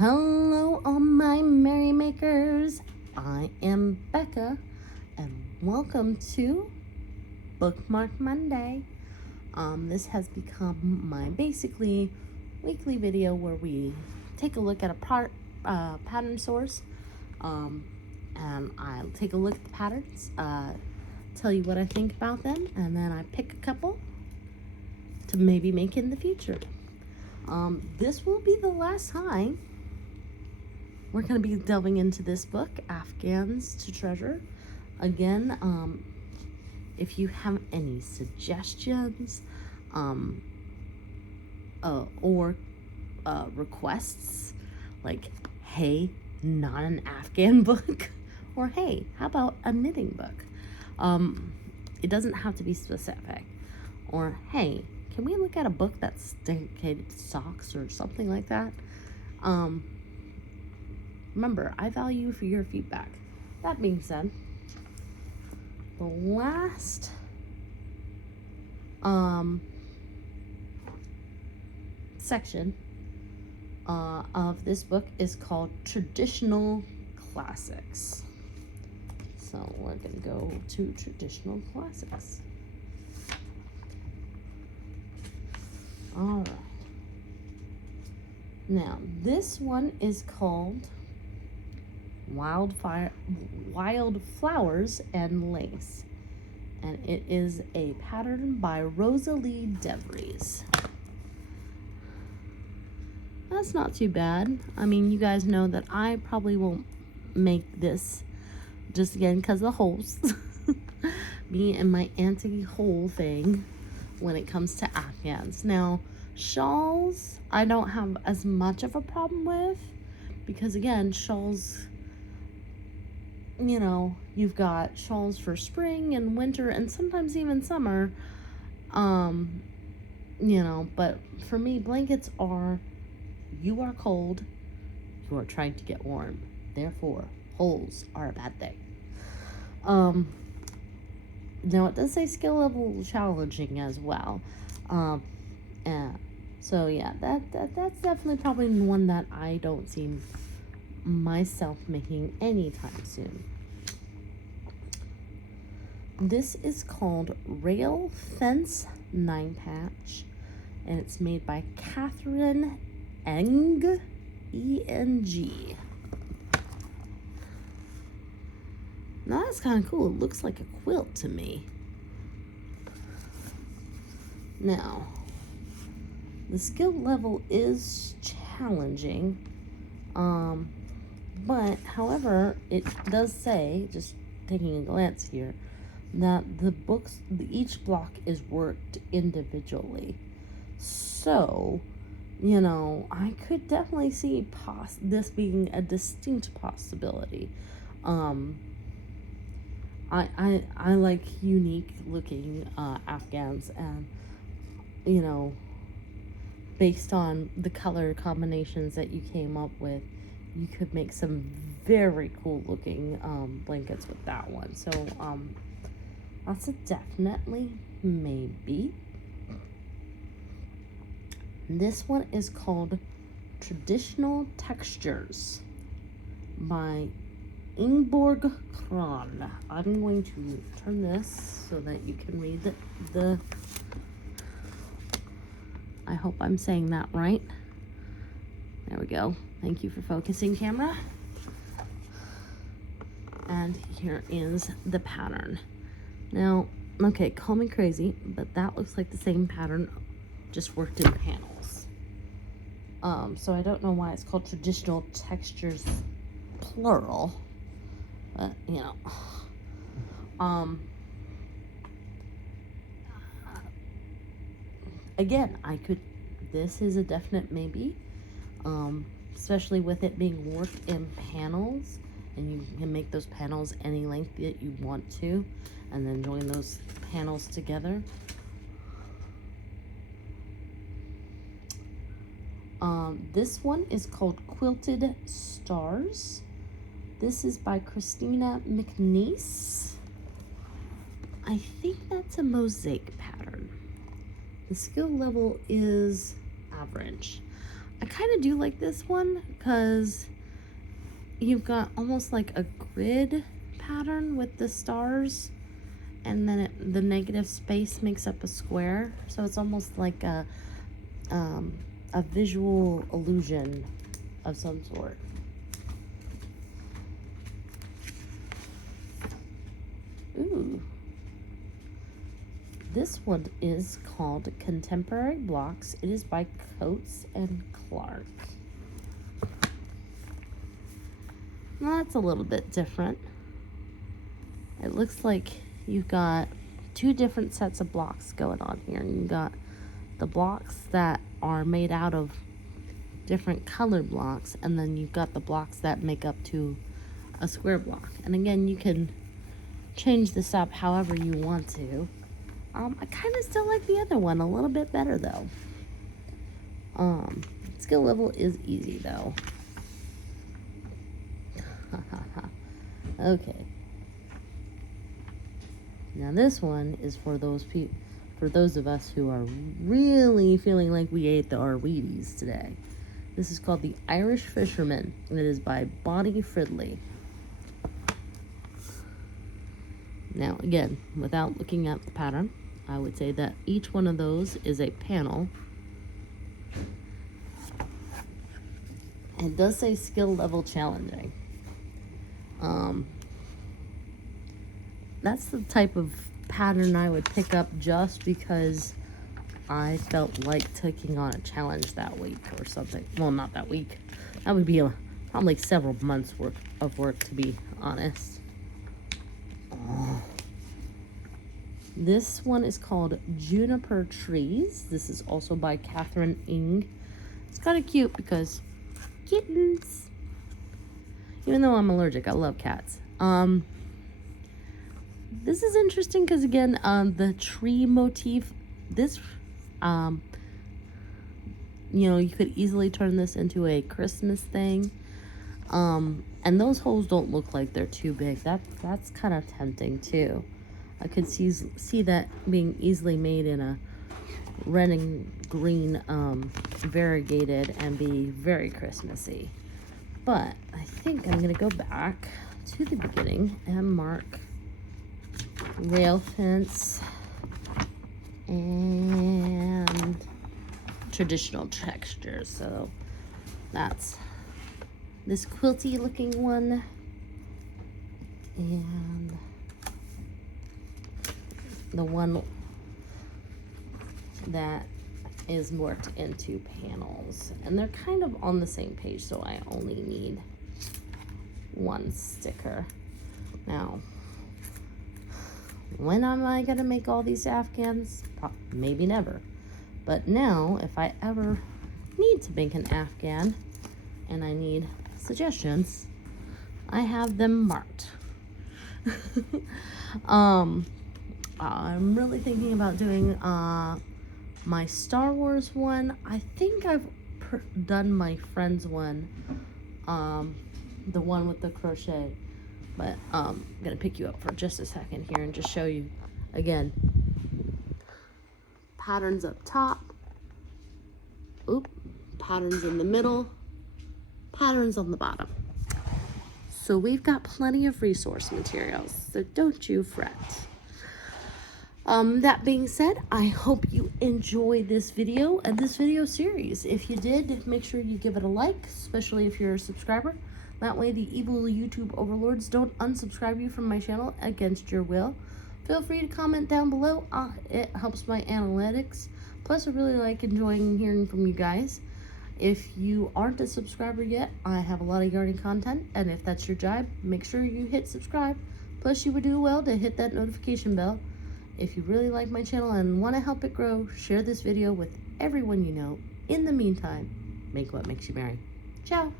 Hello, all my merrymakers. I am Becca, and welcome to Bookmark Monday. This has become my basically weekly video where we take a look at a pattern source, and I'll take a look at the patterns, tell you what I think about them, and then I pick a couple to maybe make in the future. This will be the last time we're going to be delving into this book, Afghans to Treasure. Again, if you have any suggestions or requests, like, hey, not an Afghan book, or hey, how about a knitting book? It doesn't have to be specific. Or hey, can we look at a book that's dedicated to socks or something like that? Remember, I value for your feedback. That being said, the last section of this book is called Traditional Classics. So we're going to go to Traditional Classics. All right. Now, this one is called Wildflowers and Lace, and it is a pattern by Rosalie DeVries. That's not too bad. I mean, you guys know that I probably won't make this just again because of the holes. Me and my anti-hole thing when it comes to Afghans. Now, shawls I don't have as much of a problem with, because again, shawls, you know, you've got shawls for spring and winter and sometimes even summer, you know, but for me, blankets are, you are cold, you are trying to get warm, therefore holes are a bad thing. Now it does say skill level challenging as well, and so yeah, that's definitely probably one that I don't see myself making anytime soon. This is called Rail Fence 9-Patch, and it's made by Catherine Eng, E-N-G. Now that's kind of cool. It looks like a quilt to me. Now, the skill level is challenging, but however, it does say, just taking a glance here, that each block is worked individually. So, you know, I could definitely see this being a distinct possibility. I like unique looking Afghans, and you know, based on the color combinations that you came up with, you could make some very cool looking blankets with that one. So that's a definitely maybe. This one is called Traditional Textures by Ingeborg Kron. I'm going to turn this so that you can read the I hope I'm saying that right. There we go. Thank you for focusing, camera. And here is the pattern. Now, okay, call me crazy, but that looks like the same pattern, just worked in panels. So I don't know why it's called Traditional Textures plural, but you know. Again, this is a definite maybe, especially with it being worked in panels, and you can make those panels any length that you want to, and then join those panels together. This one is called Quilted Stars. This is by Christina McNeese. I think that's a mosaic pattern. The skill level is average. I kind of do like this one because you've got almost like a grid pattern with the stars, and then the negative space makes up a square, so it's almost like a visual illusion of some sort. Ooh. This one is called Contemporary Blocks. It is by Coates and Clark. Now that's a little bit different. It looks like you've got two different sets of blocks going on here. You've got the blocks that are made out of different colored blocks, and then you've got the blocks that make up to a square block. And again, you can change this up however you want to. I kind of still like the other one a little bit better though. Skill level is easy though. Okay. Now this one is for those of us who are really feeling like we ate our Wheaties today. This is called The Irish Fisherman, and it is by Bonnie Fridley. Now again, without looking at the pattern, I would say that each one of those is a panel. It does say skill level challenging. That's the type of pattern I would pick up just because I felt like taking on a challenge that week or something. Well, not that week. That would be probably several months worth of work, to be honest. Oh. This one is called Juniper Trees. This is also by Catherine Ng. It's kind of cute because kittens. Even though I'm allergic, I love cats. This is interesting because again, the tree motif, this, you could easily turn this into a Christmas thing. And those holes don't look like they're too big. That's kind of tempting too. I could see that being easily made in a red and green variegated and be very Christmassy. But I think I'm going to go back to the beginning and mark rail fence and traditional texture. So that's this quilty looking one, and the one that is worked into panels, and they're kind of on the same page, so I only need one sticker. Now, when am I gonna make all these Afghans? Maybe never. But now, if I ever need to make an Afghan and I need suggestions, I have them marked. I'm really thinking about doing my Star Wars one. I think I've done my friend's one, the one with the crochet. But I'm gonna pick you up for just a second here and just show you again. Patterns up top. Patterns in the middle. Patterns on the bottom. So we've got plenty of resource materials, so don't you fret. That being said, I hope you enjoyed this video and this video series. If you did, make sure you give it a like, especially if you're a subscriber. That way the evil YouTube overlords don't unsubscribe you from my channel against your will. Feel free to comment down below. It helps my analytics. Plus, I really like enjoying hearing from you guys. If you aren't a subscriber yet, I have a lot of yarning content, and if that's your job, make sure you hit subscribe. Plus, you would do well to hit that notification bell. If you really like my channel and want to help it grow, share this video with everyone you know. In the meantime, make what makes you merry. Ciao!